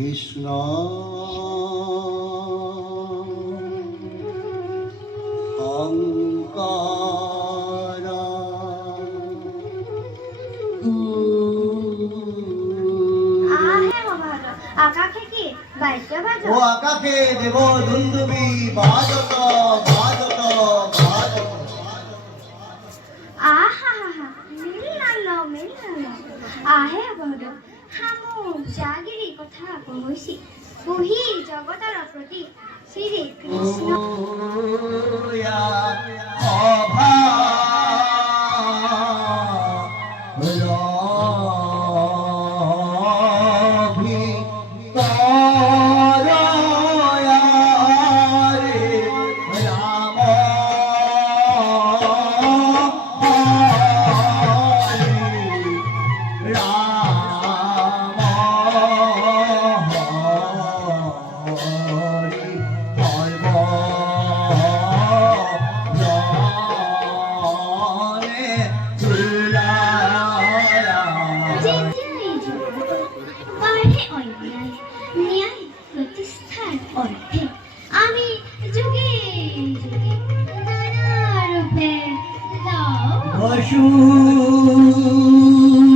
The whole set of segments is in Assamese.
কৃষ্ণ শঙ্কর আকাশে কি বাদ্য বাজো? ও আকাশে দেব দুন্দুবি বাজত বাজত বাজত। আহা হা হা মিলালো আহে বড় হামু জাগিরি কথা কইছি কহি জগতৰ প্ৰতি শ্ৰী কৃষ্ণ অভা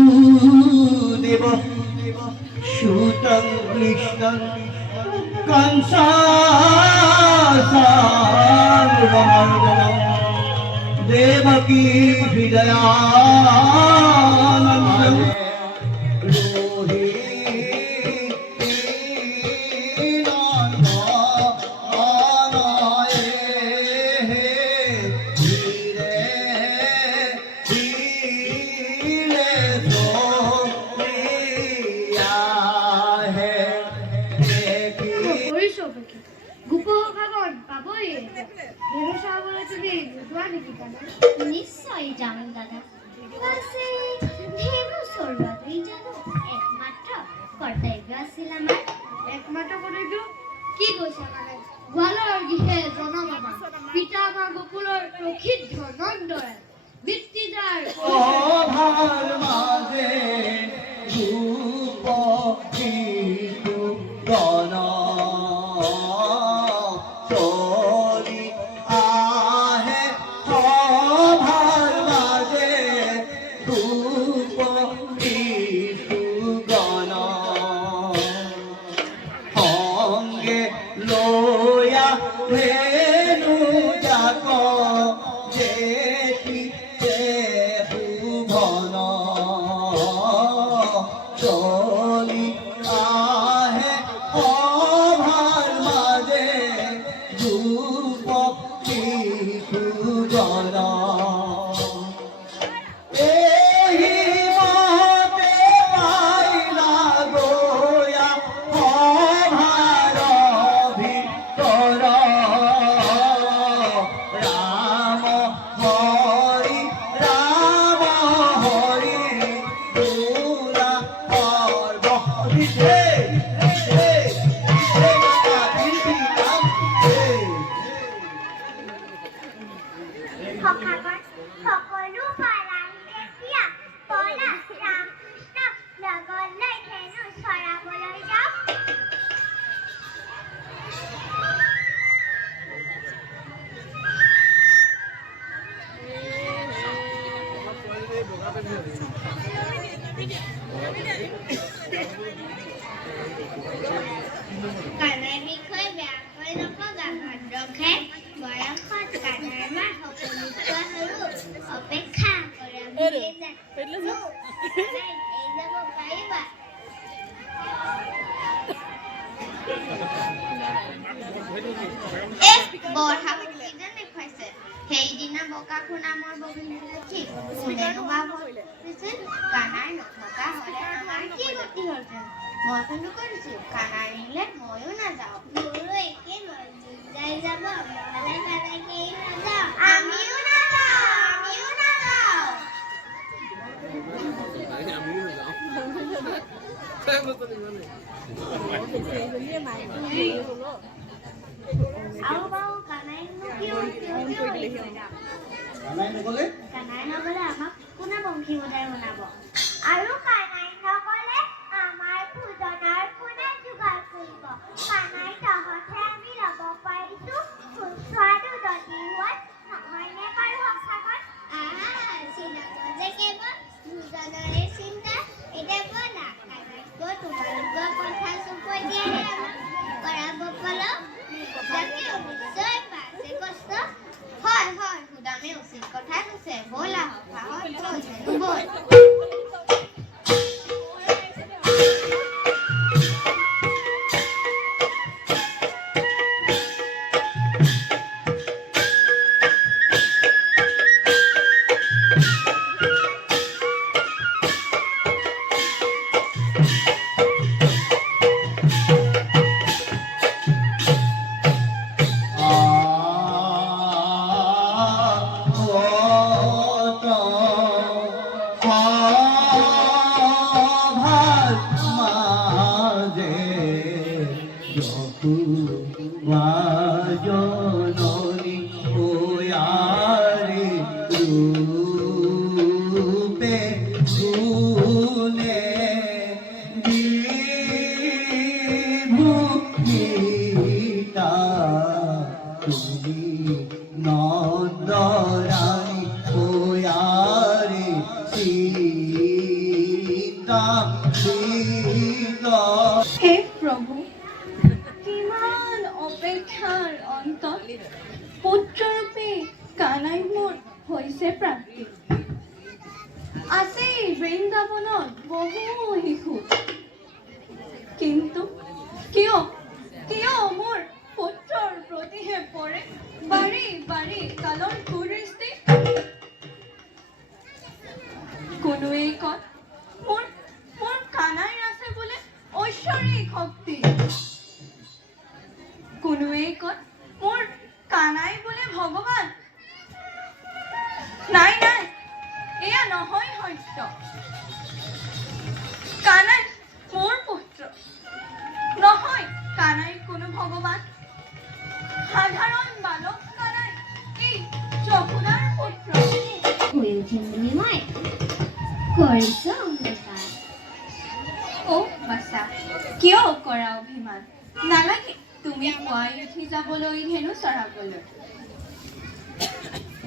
বসুদেব সুতং কৃষ্ণং কংসাসাৰ্বমৰ্দনং দেবকী হৃদয়ানন্দং নিশ্চয় যাম দাদা পাছে ধেনু চৰোৱাতেই জানো একমাত্ৰ কৰ্তব্য আছিল আমাৰ একমাত্ৰ কৰ্তব্য কি কৈছে মানে গোৱালৰ গৃহে জনম আমাৰ পিতা আমাৰ গোকুলৰ প্ৰসিদ্ধ নন্দৰায় বৃত্তিদাৰ অভাৰ মাজে ৰূপহীনু গণ চলি আহে অভাৰ মাজে ৰূপহীনু গণ সংগে লয়া ধেনু জাক যেতি ভুৱন চলি আহে অভাৰ মাজে ৰূপ শিশুগণ এহি মতে পাইলা গয়া অভাৰ ভিতৰ ৰাম হৰি দুলা সৰ্ববিধে সখাগণ সকলো পালাং এতিয়া বলা ৰাম কৃষ্ণক লগত লৈ ধেনু চৰাবলৈ যাওঁ কানাইৰ বিষয়ে বেয়াকৈ নকবা ভদ্ৰকে বয়সত কানাইৰ মা সকলোতকৈ সৰু অপেক্ষা কৰা বুলিয়ে জানো কানাই এই যাব পাৰিবা বৰহাপতিজন দেখুৱাইছে সেইদিনা বকাসু নামৰ বগলী দেখি কোনেনো বা ভাবিছিল কানাই নথকা হ'লে আমাৰ কি গতি হ'লহেঁতেন মই কিন্তু কৰিছোঁ কানাই নিলে ময়ো নাযাওঁ মোৰো একে মন যাই যাব নহ'লে কানাইকেই নাযাওঁ আমিও নাযাওঁ আৰু বাৰু কানাইনো কিয় কানাই নগ'লে আমাক কোনে বংশী বজাই বনাব আৰু কানাই নগ'লে আমাৰ ভোজনৰ কোনে যোগাৰ ৰূপে গুণে বিভূষিতা তুমি নন্দৰানী ওয়াৰে সীতা সীতা। হে প্ৰভু, কিমান অপেক্ষাৰ অন্তত পুত্ৰৰূপী কানাই মোৰ হৈছে প্ৰাপ্তি। আছে বৃন্দাবনত বহু শিশু, কিন্তু কিয় কিয় মোৰ পুত্ৰৰ প্ৰতিহে পৰে বাৰী বাৰী কালৰ কুদৃষ্টি। কোনোৱে কয় মোৰ মোৰ কানাইৰ আছে বোলে ঐশ্বৰিক শক্তি, কোনোৱে কয় মোৰ কানাই বোলে ভগৱান। নাই নাই, এয়া নহয় সত্য। কানাই মোৰ পুত্ৰ নহয়, কানাই কোনো ভগৱান। সাধাৰণ বালক কানাই এই যশোদাৰ পুত্ৰ। শুই উঠিম বুলি মই কৰিছো অহংকাৰ। অ বাছা, কিয় কৰা অভিমান? নালাগে তুমি পুৱাই উঠি যাবলৈ ধেনু চৰাবলৈ।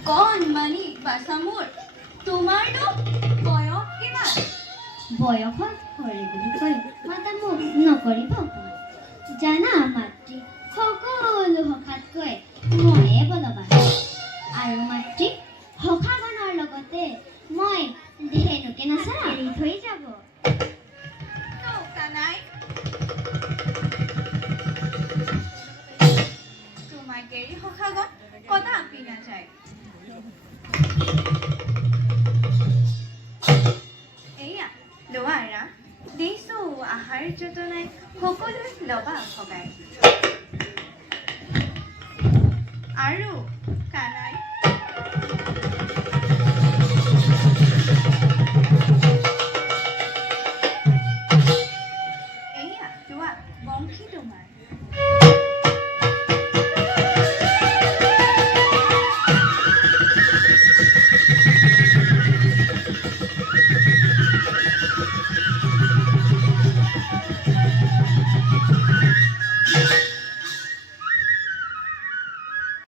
কণমানি বাছা মোৰ, তোমাৰনো বয়স কিমান? বয়সত সৰে বুলি কৈ মাতা মোক নকৰিব অপমান। জানা মাতৃ, সকলো সখাতকৈ ময়ে বলৱান। আৰু মাতৃ, সখাগণৰ লগতে মই ধেনুকে নচৰা এৰি থৈ যাব। অ কানাই, তোমাক এৰি সখাগত কদাপি নাযায়। এয়া লোৱা ৰাম, দিছো আহাৰ যতনাই সকলোৱে লবা ভগাই। আৰু কানাই